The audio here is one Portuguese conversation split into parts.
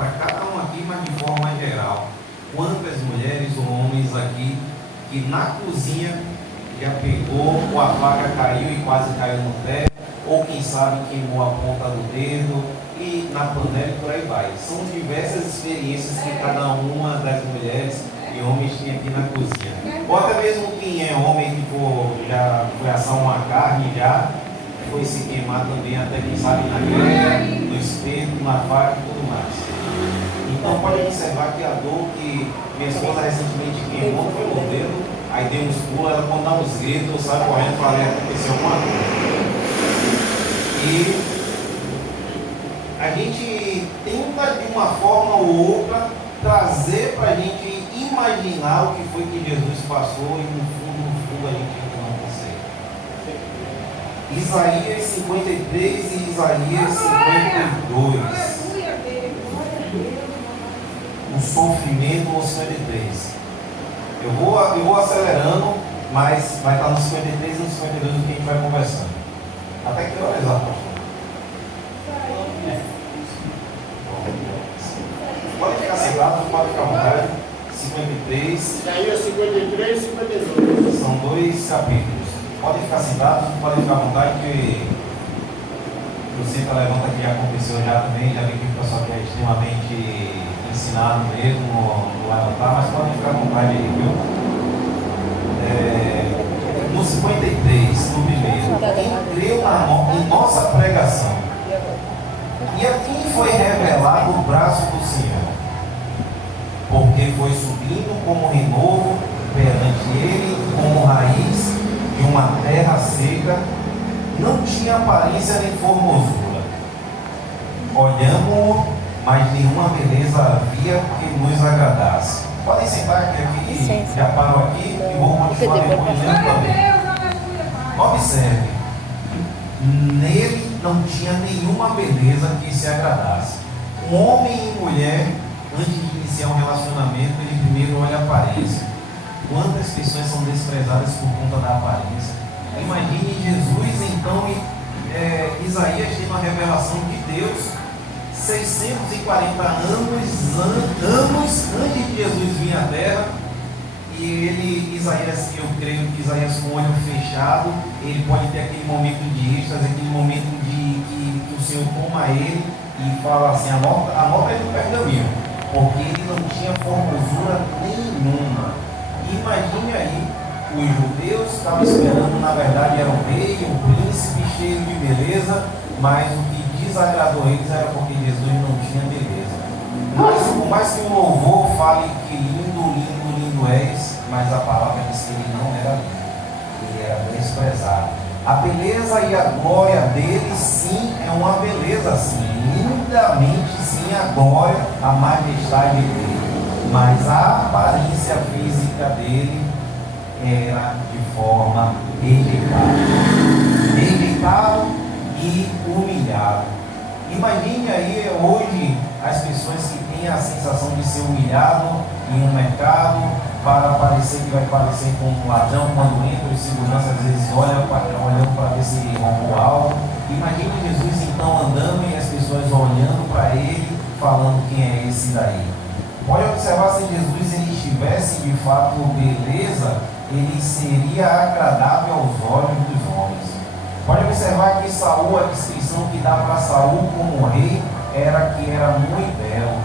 para cada um aqui, mas de forma geral. Quantas mulheres ou homens aqui que na cozinha já pegou, ou a faca caiu e quase caiu no pé, ou quem sabe queimou a ponta do dedo, e na panela e por aí vai. São diversas experiências que cada uma das mulheres e homens tem aqui na cozinha. Ou até mesmo quem é homem que já foi assar uma carne, já foi se queimar também, até quem sabe na grelha, no espeto, na faca e tudo mais. Então pode observar que a dor que minha esposa recentemente queimou foi o dedo, aí deu uns pulos, ela quando dá uns gritos, eu saio correndo para ver aconteceu alguma coisa. E a gente tenta de uma forma ou outra trazer para a gente imaginar o que foi que Jesus passou e no fundo a gente ainda não consegue. Isaías 53 e Isaías 52. O sofrimento no 53. Eu vou acelerando, mas vai estar no 53 e no 52 o que a gente vai conversando. Até que horas, apóstolo? Pode ficar sentado, pode ficar à vontade. 53. Isaías 53 e 52. São 2 capítulos. Podem ficar sentados, podem ficar à vontade, que o Senta Levanta que já aconteceu já também, já vi que o pessoal que é extremamente ensinado mesmo no levantar, mas podem ficar à vontade aí, viu? No 53, no primeiro, quem creu em nossa pregação, e a quem foi revelado o braço do Senhor, porque foi subindo como renovo perante ele, como raiz de uma terra seca, não tinha aparência nem formosura. Olhamos-o, mas nenhuma beleza havia que nos agradasse. Podem sentar aqui, já paro aqui e vou continuar depois lendo também. Observe, nele não tinha nenhuma beleza que se agradasse. Um homem e mulher, antes de iniciar um relacionamento, ele primeiro olha a aparência. Quantas pessoas são desprezadas por conta da aparência? Imagine Jesus, então, Isaías tem uma revelação de Deus 640 anos antes de Jesus vir à terra, e Isaías, eu creio que Isaías com o olho fechado, ele pode ter aquele momento de êxtase, aquele momento que o Senhor toma ele e fala assim, anota ele no pergaminho, porque ele não tinha formosura nenhuma. Imagine aí, os judeus estavam esperando, na verdade, era um rei, um príncipe cheio de beleza, mas o que desagradou eles era porque Jesus não tinha beleza. Mas por mais que o louvor fale que lindo, lindo, lindo és, mas a palavra diz que ele não era lindo, ele era desprezado. A beleza e a glória dele, sim, é uma beleza, sim, lindamente, sim, a glória, a majestade dele. Mas a aparência física dele era de forma rejeitado e humilhado. Imagine aí hoje as pessoas que têm a sensação de ser humilhado em um mercado para parecer que vai parecer como um ladrão, quando entra os seguranças às vezes olhando para ver se roubou algo. Imagine Jesus então andando e as pessoas olhando para ele, falando quem é esse daí. Pode observar, se Jesus ele estivesse de fato beleza, ele seria agradável aos olhos dos homens. Pode observar que Saul, a descrição que dá para Saul como rei, era que era muito belo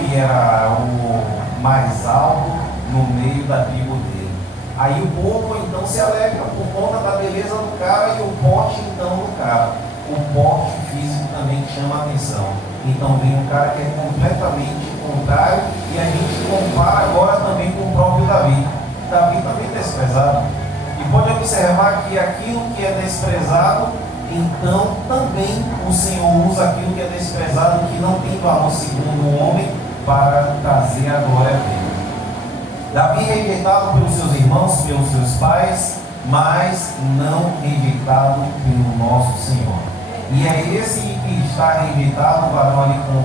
e era o mais alto no meio da tribo dele. Aí o povo então se alegra por conta da beleza do cara e o porte então do cara. O porte físico também chama a atenção. Então vem um cara que é completamente contrário e a gente compara agora também com o próprio Davi. Davi também é desprezado. E pode observar que aquilo que é desprezado, então também o Senhor usa aquilo que é desprezado, que não tem valor segundo o homem, para trazer a glória dele. Davi rejeitado pelos seus irmãos, pelos seus pais, mas não rejeitado pelo nosso Senhor. E é esse que está rejeitado, o varão ali com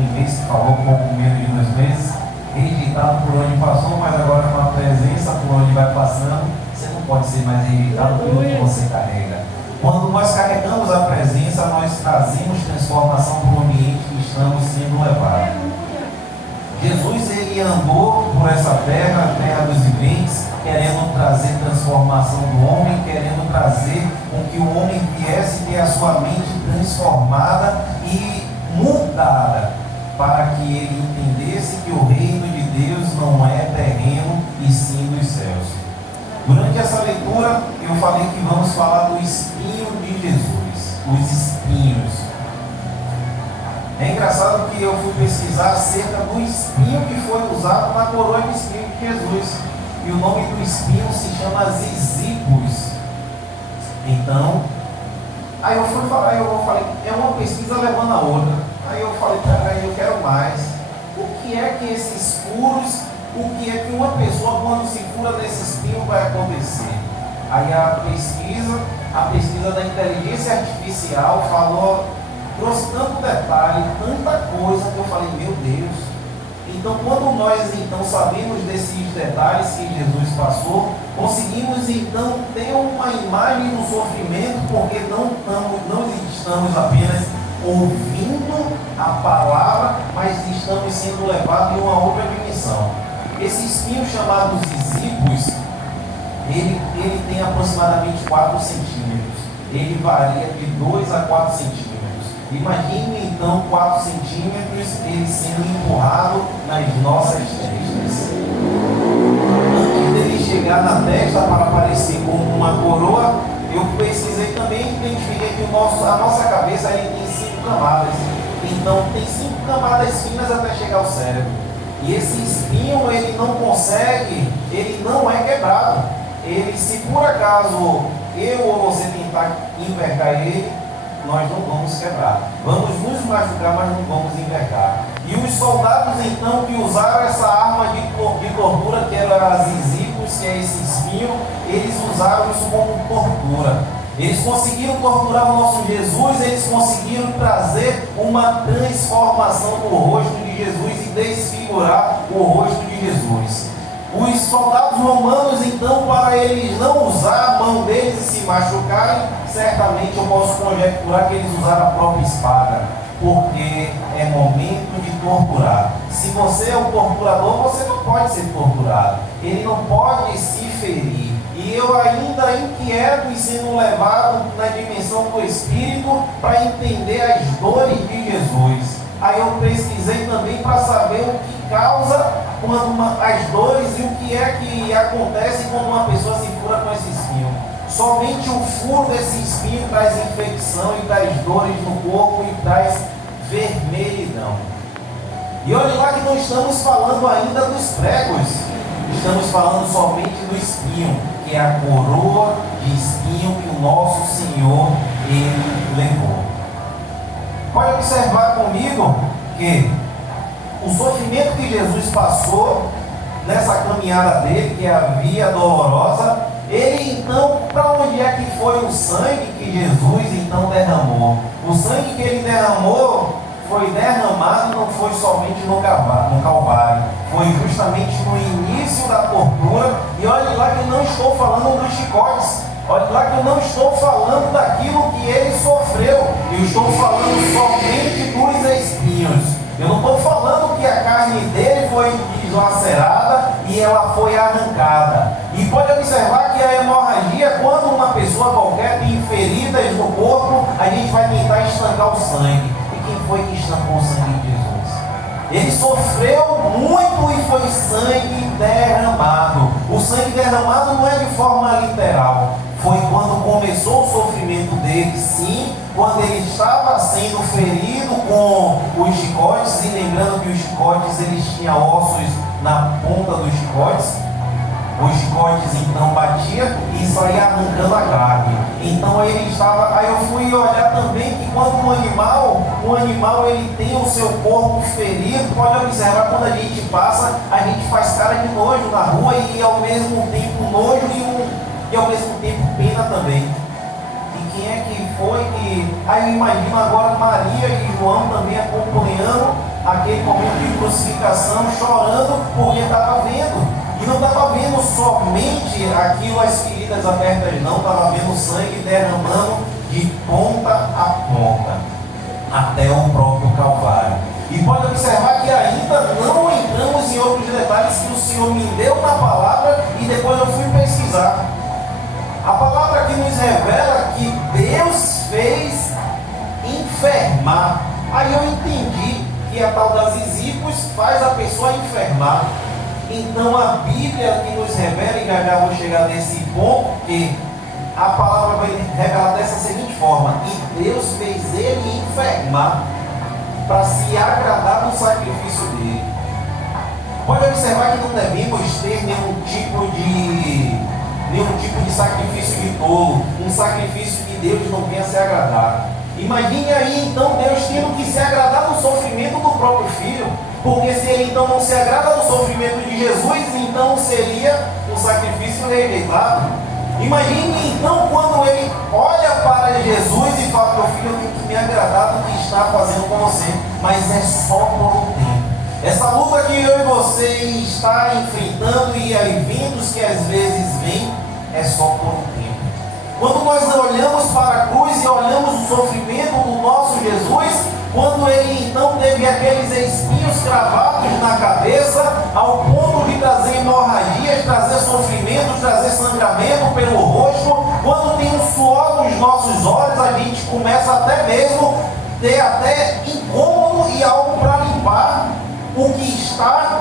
um mês que falou, com menos de 2 meses, rejeitado por onde passou, mas agora com a presença por onde vai passando, você não pode ser mais rejeitado pelo que você carrega. Quando nós carregamos a presença, nós trazemos transformação para o ambiente que estamos sendo levados. Jesus, ele andou por essa terra, a terra dos viventes, querendo trazer transformação do homem, querendo trazer com que o homem viesse ter a sua mente transformada e mudada, para que ele entendesse que o reino de Deus não é terreno e sim dos céus. Durante essa leitura, eu falei que vamos falar do espinho de Jesus, os espinhos. É engraçado que eu fui pesquisar acerca do espinho que foi usado na coroa de espinho de Jesus. E o nome do espinho se chama zizipus. Então, aí eu falei, é uma pesquisa levando a outra. Aí eu falei, peraí, eu quero mais. O que é que esses furos, o que é que uma pessoa quando se fura nesse espinho vai acontecer? Aí a pesquisa da inteligência artificial trouxe tanto detalhe, tanta coisa, que eu falei, meu Deus. Então, quando nós sabemos desses detalhes que Jesus passou, conseguimos então ter uma imagem do sofrimento, porque não estamos apenas ouvindo a palavra, mas estamos sendo levados em uma outra dimensão. Esse espinho chamado zizipus, ele tem aproximadamente 4 centímetros. Ele varia de 2 a 4 centímetros. Imagine então 4 centímetros ele sendo empurrado nas nossas testas. Antes dele chegar na testa para aparecer como uma coroa, eu pesquisei também e identifiquei que a nossa cabeça tem 5 camadas. Então tem 5 camadas finas até chegar ao cérebro. E esse espinho ele não é quebrado. Se por acaso eu ou você tentar envergar ele, nós não vamos quebrar. Vamos nos machucar, mas não vamos envergar. E os soldados, então, que usaram essa arma de tortura, que era a zizipus, que é esse espinho, eles usaram isso como tortura. Eles conseguiram torturar o nosso Jesus, eles conseguiram trazer uma transformação no rosto de Jesus e desfigurar o rosto de Jesus. Os soldados romanos, então, para eles não usar a mão deles e se machucarem, certamente eu posso conjecturar que eles usaram a própria espada, porque é momento de torturar. Se você é o torturador, você não pode ser torturado, ele não pode se ferir. E eu ainda inquieto e sendo levado na dimensão do Espírito para entender as dores de Jesus. Aí eu pesquisei também para saber o que causa as dores e o que é que acontece quando uma pessoa se fura com esse espinho. Somente o furo desse espinho traz infecção e traz dores no corpo e traz vermelhidão. E olha lá que não estamos falando ainda dos pregos, estamos falando somente do espinho, que é a coroa de espinho que o nosso Senhor ele levou. Pode observar comigo que o sofrimento que Jesus passou nessa caminhada dele, que é a via dolorosa, ele então, para onde é que foi o sangue que Jesus então derramou? O sangue que ele derramou foi derramado, não foi somente no Calvário, foi justamente no início da tortura. E olha lá que eu não estou falando dos chicotes, olha lá que eu não estou falando daquilo que ele sofreu, eu estou falando somente dos espinhos. Eu não estou falando que a carne dele foi dilacerada e ela foi arrancada. E pode observar que a hemorragia, quando uma pessoa qualquer tem feridas no corpo, a gente vai tentar estancar o sangue. E quem foi que estancou o sangue de Jesus? Ele sofreu muito e foi sangue derramado. O sangue derramado não é de forma literal. Foi quando começou o sofrimento dele, sim, quando ele estava sendo ferido com os chicotes, e lembrando que os chicotes eles tinham ossos na ponta dos chicotes. Os chicotes então batiam e saía arrancando a carne. Então ele estava. Aí eu fui olhar também que quando um animal ele tem o seu corpo ferido, pode observar quando a gente passa, a gente faz cara de nojo na rua e ao mesmo tempo nojo e ao mesmo tempo pena também. E quem é que foi que. Aí eu imagino agora Maria e João também acompanhando aquele momento de crucificação, chorando porque estava vendo. E não estava vendo somente aquilo, as feridas abertas, não, estava vendo sangue derramando de ponta a ponta, até o próprio Calvário. E pode observar que ainda não entramos em outros detalhes que o Senhor me deu na palavra e depois eu fui pesquisar. A palavra aqui nos revela que Deus fez enfermar. Aí eu entendi que a tal das vesículas faz a pessoa enfermar. Então a Bíblia que nos revela, e já vou chegar nesse ponto, que a palavra vai revelar dessa seguinte forma: e Deus fez ele enfermar para se agradar do sacrifício dele. Pode observar que não devemos ter nenhum tipo de sacrifício de tolo, um sacrifício que Deus não venha se agradar. Imagine aí então Deus tendo que se agradar do sofrimento do próprio Filho, porque se ele então não se agrada do sofrimento de Jesus, então seria um sacrifício rejeitado. Imagine então quando ele olha para Jesus e fala: meu filho, eu tenho que me agradar do que está fazendo com você, mas é só por um tempo. Essa luta que eu e você está enfrentando e eventos que às vezes vêm, é só por um tempo. Quando nós olhamos para a cruz e olhamos o sofrimento do nosso Jesus, quando ele então teve aqueles espinhos cravados na cabeça, ao ponto de trazer hemorragias, trazer sofrimento, trazer sangramento pelo rosto, quando tem um suor nos nossos olhos, a gente começa até mesmo ter até incômodo e algo para limpar o que está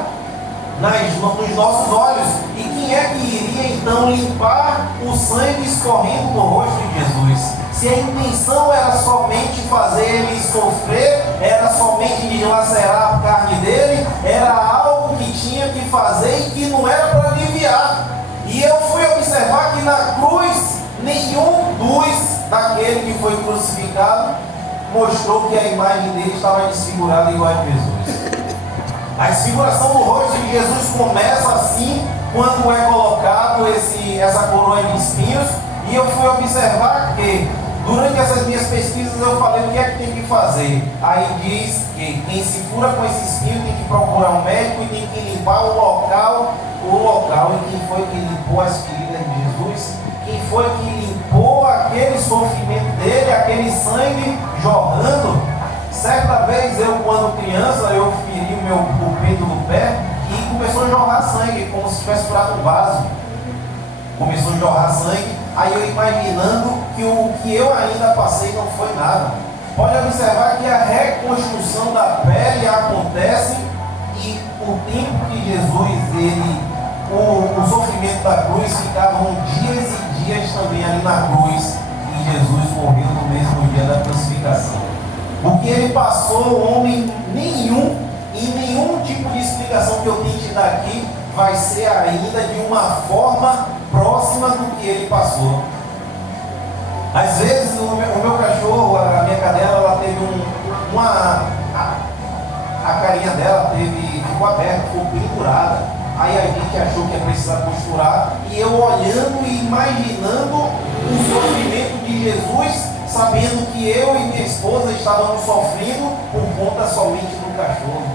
nos nossos olhos. E quem é que iria então limpar o sangue escorrendo no rosto de Jesus? Se a intenção era somente fazer ele sofrer, era somente dilacerar a carne dele, era algo que tinha que fazer e que não era para aliviar. E eu fui observar que na cruz, nenhum dos daquele que foi crucificado mostrou que a imagem dele estava desfigurada igual a Jesus. A desfiguração do rosto de Jesus começa assim, quando é colocado essa coroa de espinhos. E eu fui observar que, durante essas minhas pesquisas, eu falei o que é que tem que fazer. Aí diz que quem se fura com esse espinho tem que procurar um médico e tem que limpar o local. E quem foi que limpou as feridas de Jesus? Quem foi que limpou aquele sofrimento dele, aquele sangue jorrando? Certa vez eu, quando criança, eu feri o peito do pé e começou a jorrar sangue, como se tivesse furado um vaso. Começou a jorrar sangue, aí eu imaginando que o que eu ainda passei não foi nada. Pode observar que a reconstrução da pele acontece e o tempo que Jesus, o sofrimento da cruz, ficavam dias e dias também ali na cruz, e Jesus morreu no mesmo dia da crucificação. O que ele passou, homem nenhum, e nenhum tipo de explicação que eu tente dar aqui vai ser ainda de uma forma próxima do que ele passou. Às vezes o meu cachorro, a minha cadela, ela teve a carinha dela ficou aberta, ficou pendurada. Aí a gente achou que ia precisar costurar, e eu olhando e imaginando o sofrimento de Jesus, sabendo que eu e minha esposa estávamos sofrendo por conta somente do cachorro.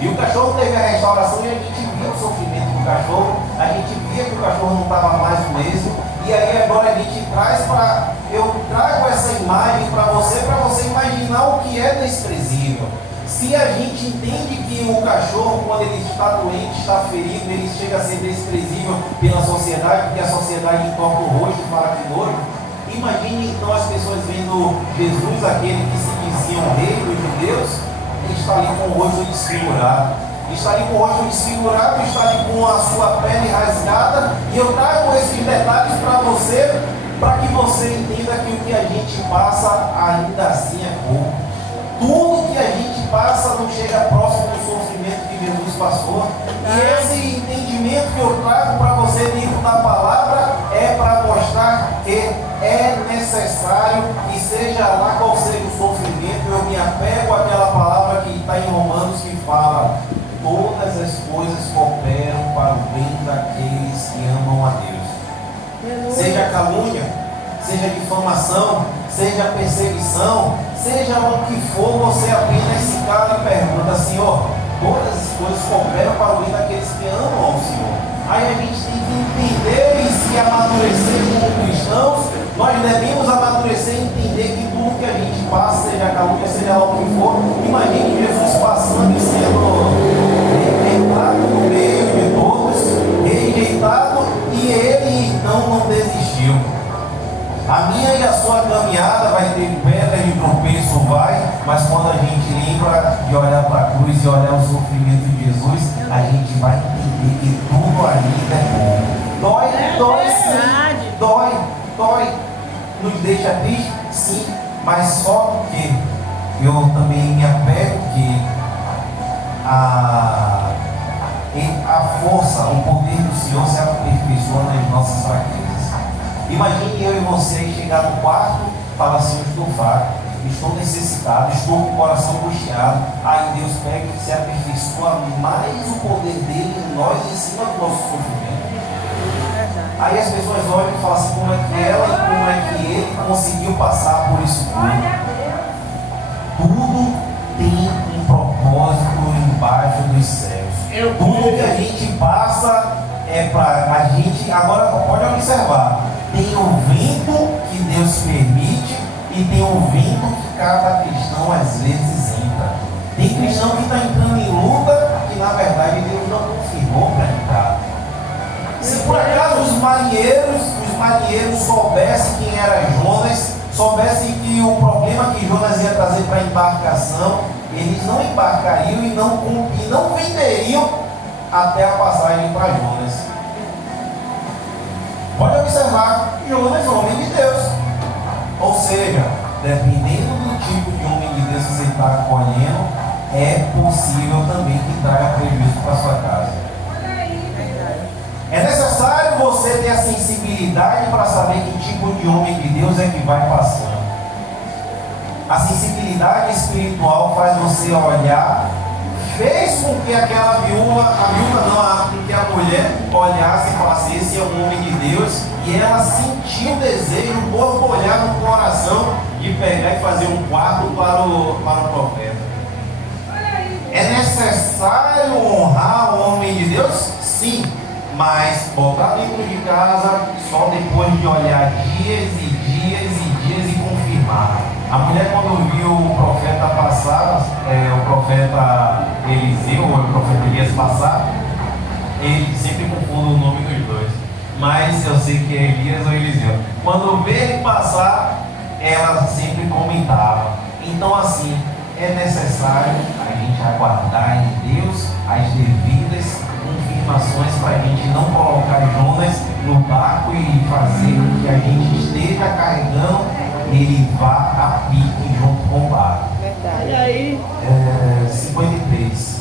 E o cachorro teve a restauração e a gente via o sofrimento do cachorro, a gente via que o cachorro não estava mais o mesmo, e aí agora a gente eu trago essa imagem para você imaginar o que é desprezível. Se a gente entende que o cachorro, quando ele está doente, está ferido, ele chega a ser desprezível pela sociedade, porque a sociedade entorta o rosto e fala que nojo, imagine então as pessoas vendo Jesus, aquele que se diziam rei dos judeus, e está ali com o rosto desfigurado. Está ali com o rosto desfigurado, está ali com a sua pele rasgada. E eu trago esses detalhes para você, para que você entenda que o que a gente passa ainda assim é pouco. Tudo que a gente passa não chega próximo do sofrimento que Jesus passou. E esse entendimento que eu trago para você dentro da palavra é para mostrar que é necessário, e seja lá qual seja o sofrimento, eu me apego àquela palavra que está em Romanos, que fala: todas as coisas cooperam para o bem daqueles que amam a Deus. Seja calúnia, seja difamação, seja perseguição, seja o que for, você apenas se cala e pergunta: Senhor, todas as coisas cooperam para o bem daqueles que amam ao Senhor. Aí a gente tem que entender e se amadurecer como cristãos. Nós devemos amadurecer e entender que tudo que a gente passa, seja calúnia, seja lá o que for, imagine tropeço vai, mas quando a gente lembra de olhar para a cruz e olhar o sofrimento de Jesus, a gente vai entender que tudo ali é bom. Dói sim, dói. Nos deixa triste, sim, mas só que eu também me apego que a força, o poder do Senhor se aperfeiçoa nas nossas fraquezas. Imagine eu e você chegar no quarto e falar assim: eu estou fraco, estou necessitado, estou com o coração angustiado. Aí Deus pega e se aperfeiçoa mais o poder dele em nós em cima do nosso sofrimento. Aí as pessoas olham e falam assim: como é que ela e como é que ele conseguiu passar por isso tudo? Tudo tem um propósito embaixo dos céus. Tudo que a gente passa é para a gente. Agora pode observar: tem o vento que Deus permite e tem o vento que cada cristão às vezes entra. Tem cristão que está entrando em luta que na verdade Deus não confirmou para entrar. Se por acaso os marinheiros soubessem quem era Jonas, soubessem que o problema que Jonas ia trazer para a embarcação, eles não embarcariam e não venderiam até a passagem para Jonas. Pode observar, Jonas é homem de Deus. Ou seja, dependendo do tipo de homem de Deus que você está acolhendo, é possível também que traga prejuízo para a sua casa. É necessário você ter a sensibilidade para saber que tipo de homem de Deus é que vai passando. A sensibilidade espiritual faz você olhar, fez com que aquela com que a mulher olhasse e falasse: esse é um homem de Deus, e ela sentiu o desejo, borbulhar no coração de pegar e fazer um quarto para o profeta. É necessário honrar o homem de Deus? Sim. Mas botar dentro de casa só depois de olhar dias e confirmar. A mulher, quando viu o profeta passar, o profeta Eliseu, ou o profeta Elias passar, ele sempre confunde o nome dos dois, mas eu sei que é Elias ou Eliseu. Quando vê ele passar, ela sempre comentava. Então, assim, é necessário a gente aguardar em Deus as devidas confirmações para a gente não colocar Jonas no barco e fazer com que a gente esteja carregando, ele vá a pique junto com o barco. Verdade. E aí? 53.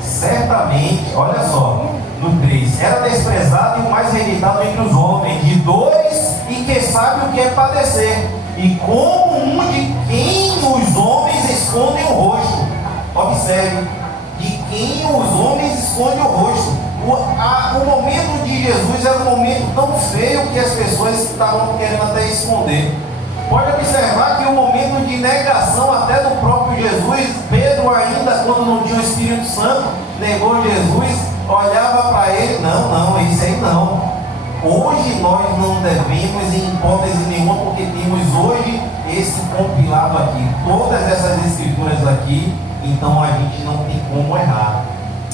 Certamente, olha só, no 3: era desprezado e o mais rejeitado entre os homens, de dores e que sabe o que é padecer, e como um de quem os homens escondem o rosto. Observe: de quem os homens escondem o rosto. O momento de Jesus era um momento tão feio que as pessoas estavam querendo até esconder. Pode observar que o momento de negação até do próprio Jesus, Pedro ainda, quando não tinha o Espírito Santo, negou Jesus, olhava para ele: não, isso aí não. Hoje nós não devemos em hipótese nenhuma, porque temos hoje esse compilado aqui, todas essas escrituras aqui. Então a gente não tem como errar.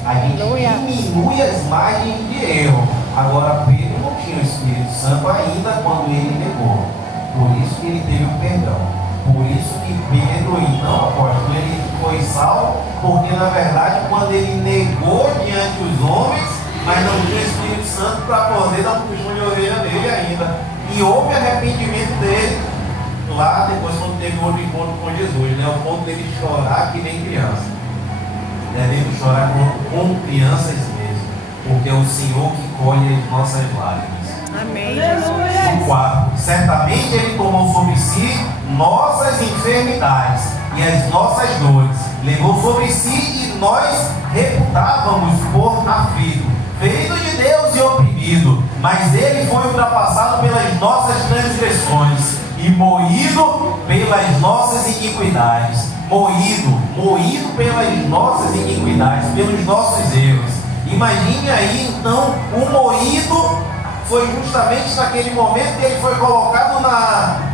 A gente diminui as margens de erro. Agora Pedro não tinha o Espírito Santo ainda quando ele negou. Por isso que ele teve o perdão. Por isso que Pedro, então, apóstolo, ele foi salvo, porque na verdade quando ele negou diante dos homens, mas não tinha o Espírito Santo para poder dar um puxão de orelha nele ainda. E houve arrependimento dele lá depois, quando teve outro encontro com Jesus, né? O ponto dele chorar que nem criança. Devemos chorar como crianças mesmo, porque é o Senhor que colhe as nossas lágrimas. Amém, Jesus. No 4: certamente ele tomou sobre si nossas enfermidades e as nossas dores, levou sobre si e nós reputávamos por aflito, ferido de Deus e oprimido, mas ele foi ultrapassado pelas nossas transgressões e moído pelas nossas iniquidades. Moído pelas nossas iniquidades, pelos nossos erros. Imagine aí então, o moído foi justamente naquele momento que ele foi colocado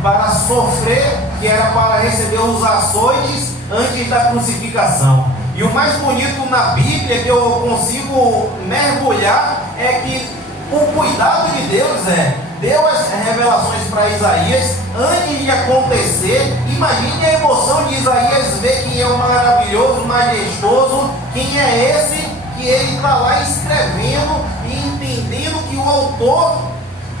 para sofrer, que era para receber os açoites antes da crucificação. E o mais bonito na Bíblia que eu consigo mergulhar é que o cuidado de Deus deu as revelações para Isaías antes de acontecer. Imagine a emoção de Isaías ver quem é o maravilhoso, majestoso, quem é esse que ele está lá escrevendo e entendendo que o autor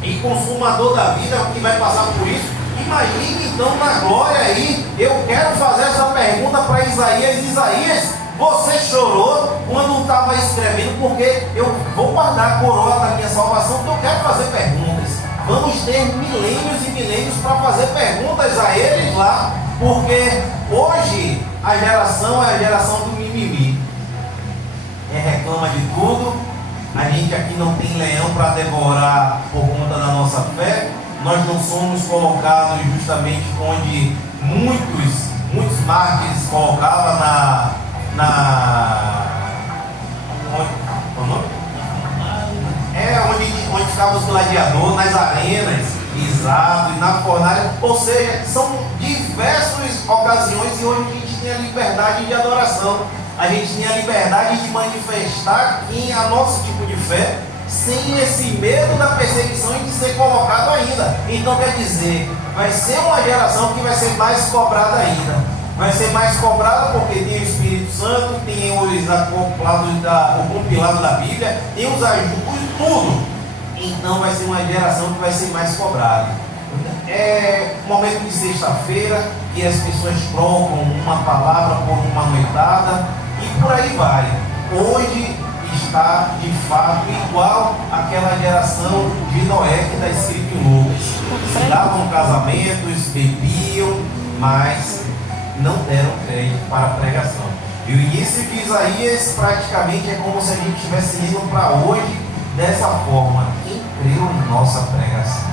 e consumador da vida é o que vai passar por isso. Imagine então na glória aí. Eu quero fazer essa pergunta para Isaías. Isaías, você chorou quando estava escrevendo, porque eu vou guardar a coroa da minha salvação, porque eu quero fazer perguntas. Vamos ter milênios e milênios para fazer perguntas a eles lá, porque hoje a geração é a geração do mimimi. Reclama de tudo. A gente aqui não tem leão para devorar por conta da nossa fé. Nós não somos colocados justamente onde muitos mártires colocavam onde ficavam os gladiadores, nas arenas, exato, e na fornalha. Ou seja, são diversas ocasiões e hoje a gente tem a liberdade de adoração. A gente tem a liberdade de manifestar quem é o nosso tipo de fé, sem esse medo da perseguição e de ser colocado ainda. Então quer dizer, vai ser uma geração que vai ser mais cobrada ainda. Vai ser mais cobrada porque tem o Espírito Santo, tem o compilado da Bíblia, tem os ajustes, tudo. Então vai ser uma geração que vai ser mais cobrada. É momento de sexta-feira que as pessoas trocam uma palavra por uma noitada e por aí vai. Hoje está de fato igual àquela geração de Noé que está escrito em Lucas. Se davam casamentos, bebiam, mas não deram crédito para a pregação. E o início de Isaías praticamente é como se a gente estivesse indo para hoje dessa forma. Quem creu em nossa pregação?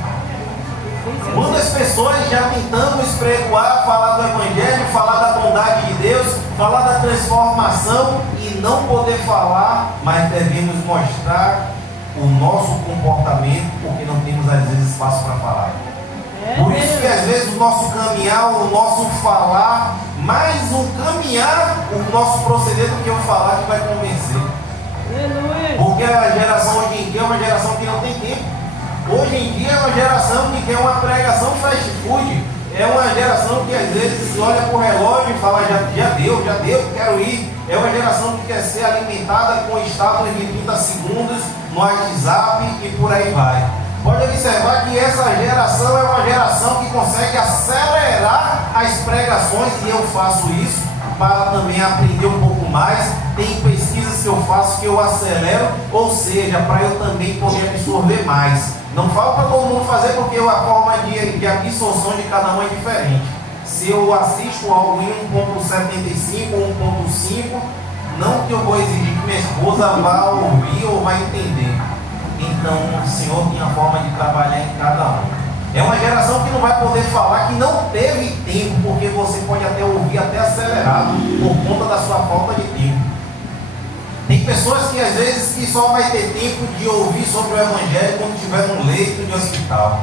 Quantas pessoas já tentamos pregoar, falar do Evangelho, falar da bondade de Deus, falar da transformação e não poder falar, mas devemos mostrar o nosso comportamento, porque não temos às vezes espaço para falar. Por isso que às vezes o nosso caminhar, o nosso falar, mais um caminhar, o nosso proceder do que o falar que vai convencer. Porque a geração hoje em dia é uma geração que não tem tempo. Hoje em dia é uma geração que quer uma pregação fast food. É uma geração que às vezes olha para o relógio e fala, já deu, quero ir. É uma geração que quer ser alimentada com estátuas de 30 segundos no WhatsApp e por aí vai. Pode observar que essa geração é uma geração que consegue acelerar as pregações, e eu faço isso para também aprender um pouco mais. Tem pesquisas que eu faço que eu acelero, ou seja, para eu também poder absorver mais. Não falo para todo mundo fazer, porque a forma de absorção de cada um é diferente. Se eu assisto algo em 1.75 ou 1.5, não que eu vou exigir que minha esposa vá ouvir ou vai entender. Então o Senhor tem a forma de trabalhar em cada um. É uma geração que não vai poder falar que não teve tempo, porque você pode até ouvir até acelerado por conta da sua falta de tempo. Tem pessoas que às vezes que só vai ter tempo de ouvir sobre o Evangelho quando estiver num leito de hospital.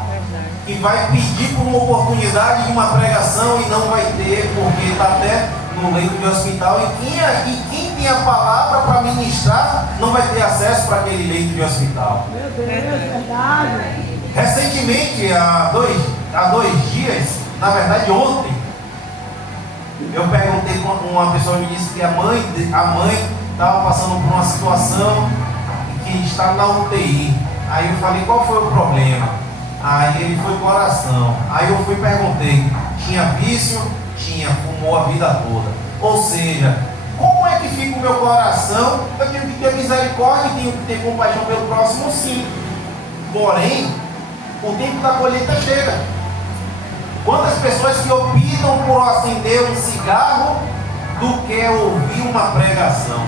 Que vai pedir por uma oportunidade de uma pregação e não vai ter, porque está até no leito de hospital. E quem tem a palavra para ministrar não vai ter acesso para aquele leito de hospital. Meu Deus, é verdade. Recentemente, há dois dias, na verdade ontem, eu perguntei para uma pessoa, me disse que a mãe estava passando por uma situação que está na UTI. Aí eu falei, qual foi o problema? Aí ele foi coração. Aí eu fui e perguntei, tinha vício? Tinha, fumou a vida toda. Ou seja, como é que fica o meu coração? Eu tenho que ter misericórdia, tenho que ter compaixão pelo próximo, sim. Porém, o tempo da colheita chega. Quantas pessoas que optam por acender um cigarro do que ouvir uma pregação?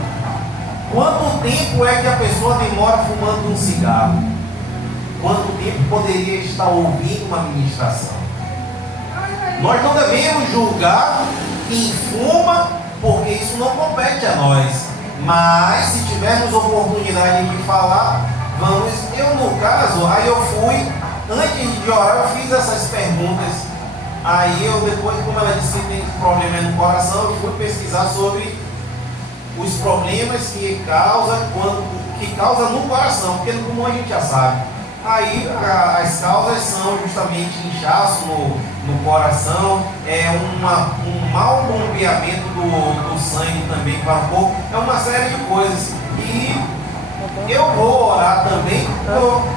Quanto tempo é que a pessoa demora fumando um cigarro? Quanto tempo poderia estar ouvindo uma ministração? Nós não devemos julgar quem fuma, porque isso não compete a nós. Mas se tivermos oportunidade de falar, vamos. Eu no caso, aí eu fui, antes de orar, eu fiz essas perguntas. Aí eu depois, como ela disse que tem problema no coração, eu fui pesquisar sobre os problemas que causa no coração, porque no pulmão a gente já sabe. Aí as causas são justamente inchaço no coração, um mau bombeamento do sangue também para o corpo, é uma série de coisas. E eu vou orar também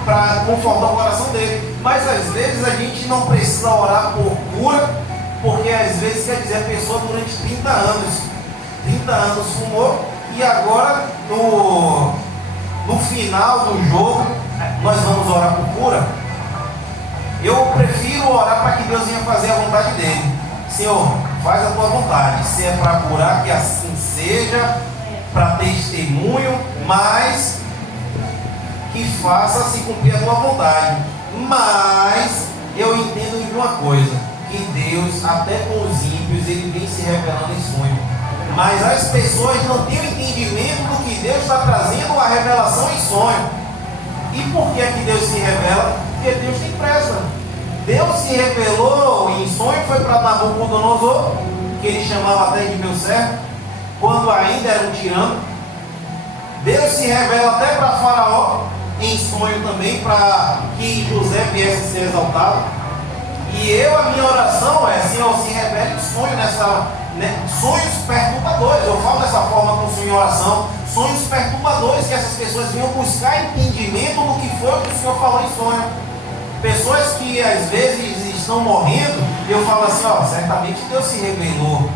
para confortar o coração dele. Mas às vezes a gente não precisa orar por cura, porque às vezes quer dizer a pessoa durante 30 anos fumou e agora no final do jogo nós vamos orar por cura. Eu prefiro orar para que Deus venha fazer a vontade dele. Senhor, faz a tua vontade. Se é para curar, que assim seja, para testemunho, mas que faça se cumprir a tua vontade. Mas eu entendo de uma coisa, que Deus, até com os ímpios, ele vem se revelando em sonho. Mas as pessoas não têm o entendimento do que Deus está trazendo a revelação em sonho. E por que é que Deus se revela? Porque Deus tem pressa. Deus se revelou em sonho, foi para Nabucodonosor, que ele chamava até de meu servo, quando ainda era um tirano. Deus se revela até para Faraó, em sonho também, para que José viesse a ser exaltado. E a minha oração é, Senhor, se revele em sonho sonhos perturbadores. Eu falo dessa forma com o Senhor em oração. Sonhos perturbadores, que essas pessoas venham buscar entendimento do que foi o que o Senhor falou em sonho. Pessoas que às vezes estão morrendo, eu falo assim, certamente Deus se revelou.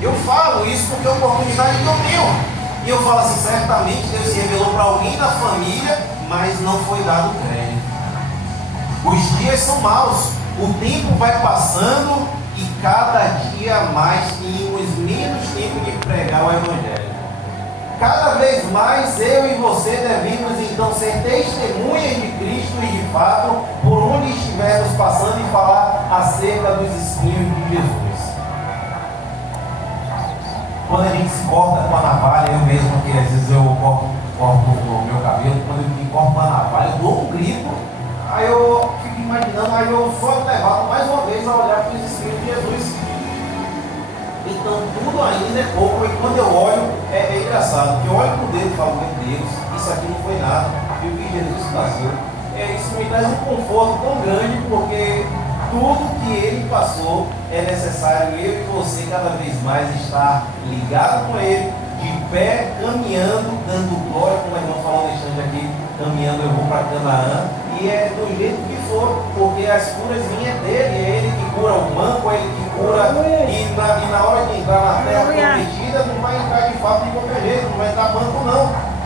Eu falo isso porque é a oportunidade que eu tenho. E eu falo assim, certamente Deus se revelou para alguém da família, mas não foi dado crédito. Os dias são maus, o tempo vai passando e cada dia mais temos menos tempo de pregar o Evangelho. Cada vez mais eu e você devemos então ser testemunhas de Cristo e de fato, por onde estivermos passando e falar acerca dos espinhos de Jesus. Quando a gente se corta com a navalha, eu mesmo, que às vezes eu corto o meu cabelo, quando eu me corto com a navalha, eu dou um grito, aí eu fico imaginando, aí eu sou levado mais uma vez a olhar para os espinhos de Jesus. Então tudo ainda é pouco, e quando eu olho, é engraçado, porque eu olho para o dedo e falo, meu Deus, isso aqui não foi nada, e o que Jesus passou. Isso me traz um conforto tão grande, porque tudo que ele passou é necessário eu e você cada vez mais estar ligado com ele, de pé, caminhando, dando glória, como a irmã falou, Alexandre aqui, caminhando, eu vou para Canaã, e é do jeito que for, porque as curas vinham dele, é ele que cura o manco, é ele que cura, e na hora de entrar na terra prometida, não vai entrar de fato de qualquer jeito, não vai entrar manco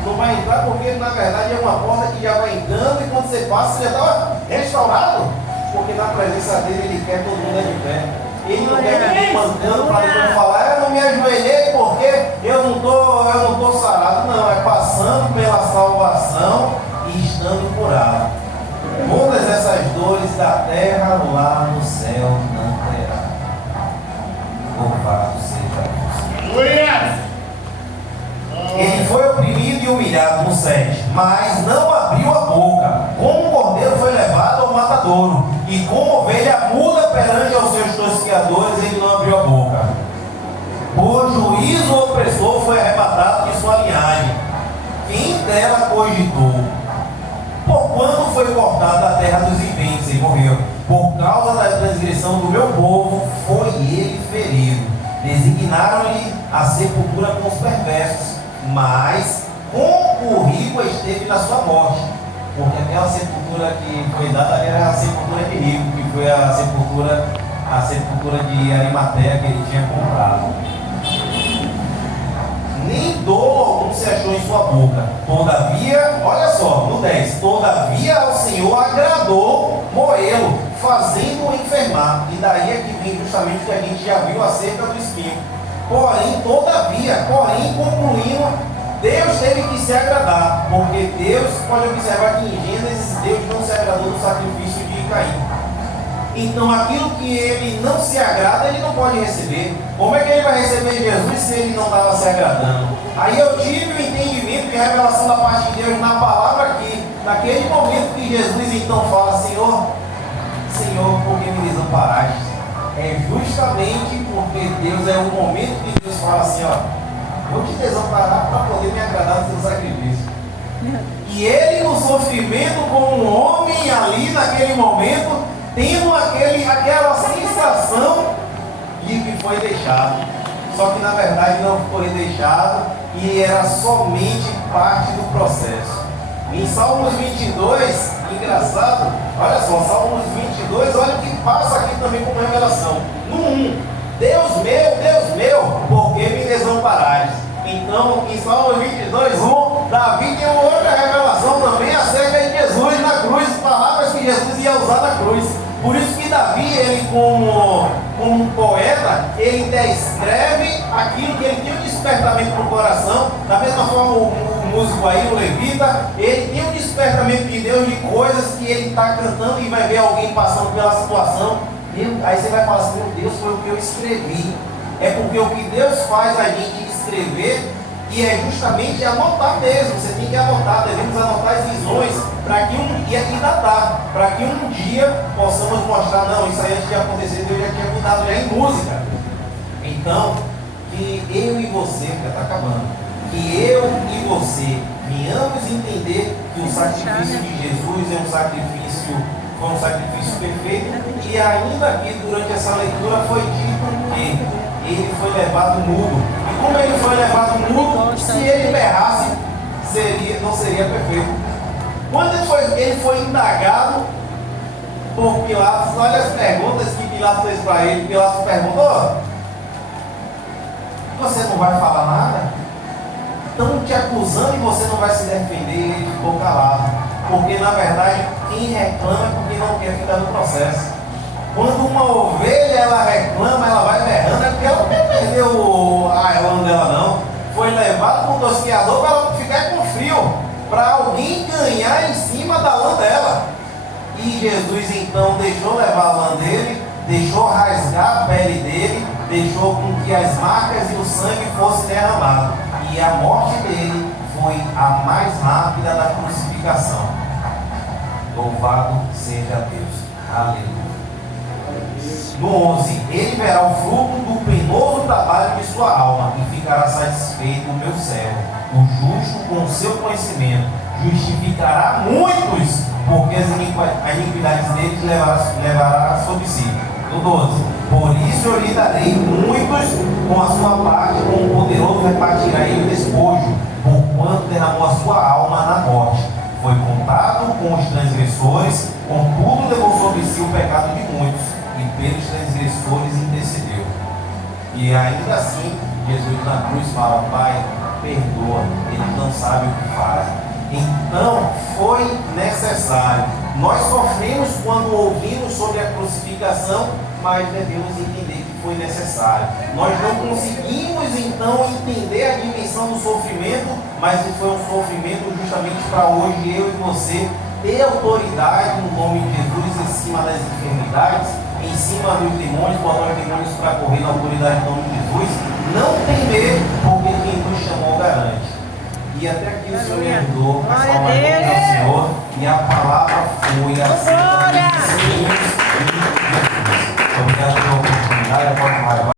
não vai entrar porque na verdade é uma porta que já vai entrando, e quando você passa, você já estava restaurado, porque na presença dele ele quer todo mundo de pé. Ele não quer ninguém mancando para depois falar, eu não me ajoelhei porque eu não tô sarado. Não, é passando pela salvação e estando curado. Todas essas dores da terra lá no céu não terá. Louvado seja Deus. Ele foi oprimido e humilhado no 7, mas não abriu a boca. Como o cordeiro foi levado ao matadouro, e como ovelha muda perante aos seus tosqueadores, ele não abriu a boca. Por juízo o opressor foi arrebatado de sua linhagem. Quem dela cogitou? Porquanto foi cortada a terra dos viventes e morreu. Por causa da transgressão do meu povo, foi ele ferido. Designaram-lhe a sepultura com os perversos, mas com o rico esteve na sua morte, porque aquela sepultura que foi dada era a sepultura de rico, que foi a sepultura de Arimateia que ele tinha comprado. Nem dolo algum se achou em sua boca. Todavia, olha só, no 10, todavia ao Senhor agradou moê-lo, fazendo-o enfermar. E daí é que vem justamente o que a gente já viu acerca do espinho. Porém, concluindo, Deus teve que se agradar, porque Deus, pode observar que em Gênesis, Deus não se agradou do sacrifício de Caim. Então, aquilo que ele não se agrada, ele não pode receber. Como é que ele vai receber Jesus se ele não estava se agradando? Aí eu tive o entendimento e a revelação da parte de Deus na palavra aqui, naquele momento que Jesus então fala, Senhor, por que me desamparaste? É justamente porque Deus é o momento que Deus fala assim, vou te desamparar para poder me agradar do seu sacrifício. E ele no sofrimento como um homem ali naquele momento, tendo aquela sensação de que foi deixado. Só que na verdade não foi deixado e era somente parte do processo. Em Salmos 22, engraçado, olha só, Salmos 22, olha o que passa aqui também como revelação. No 1, Deus meu, por que me desamparais? Então, em Salmos 22, 1, Davi tem uma outra revelação também acerca de Jesus na cruz, palavras que Jesus ia usar na cruz. Por isso que Davi, ele como um poeta, ele descreve aquilo que ele tem um despertamento no coração. Da mesma forma o músico aí, o levita, ele tem um despertamento de Deus, de coisas que ele está cantando e vai ver alguém passando pela situação. Aí você vai falar assim, meu Deus, foi o que eu escrevi. É porque o que Deus faz a gente escrever, e é justamente anotar mesmo. Você tem que anotar, devemos anotar as visões para que e datar, para que um dia possamos mostrar, não, isso aí antes de acontecer, Deus já tinha mudado já em música. Então, que eu e você, já está acabando, que eu e você venhamos entender que o sacrifício de Jesus é um sacrifício, foi um sacrifício perfeito, e ainda aqui durante essa leitura foi dito que ele foi levado mudo. E como ele foi levado mudo, se ele berrasse, não seria perfeito. Quando ele foi indagado por Pilatos, olha as perguntas que Pilatos fez para ele. Pilatos perguntou: você não vai falar nada? Estão te acusando e você não vai se defender. E ele ficou calado. Porque na verdade quem reclama é porque não quer ficar no processo. Quando uma ovelha ela reclama, ela vai berrando, é porque ela não quer perder a lã dela não. Foi levado para o tosqueador para ela ficar com frio, para alguém ganhar em cima da lã dela. E Jesus então deixou levar a lã dele, deixou rasgar a pele dele, deixou com que as marcas e o sangue fossem derramados. E a morte dele foi a mais rápida da crucificação. Louvado seja Deus. Aleluia. No 11, ele verá o fruto do penoso trabalho de sua alma e ficará satisfeito no meu servo. O justo, com seu conhecimento, justificará muitos, porque as iniquidades deles levará sobre si. No 12, por isso eu lhe darei muitos com a sua parte, com o poderoso repartirá ele o despojo, porquanto derramou a sua alma na morte. Foi contado com os transgressores, contudo levou sobre si o pecado de muitos, e pelos transgressores intercedeu. E ainda assim, Jesus na cruz fala: Pai, perdoa, eles não sabem o que fazem. Então, foi necessário. Nós sofremos quando ouvimos sobre a crucificação, mas devemos entender que foi necessário. Nós não conseguimos então entender a dimensão do sofrimento, mas foi um sofrimento justamente para hoje eu e você ter autoridade no nome de Jesus em cima das enfermidades, em cima dos demônios, botar os demônios para correr na autoridade do nome de Jesus. Não temer, porque quem nos chamou garante. E até aqui o Senhor me ajudou, mas só mais ao Senhor, e a palavra foi assim. Obrigado pela oportunidade,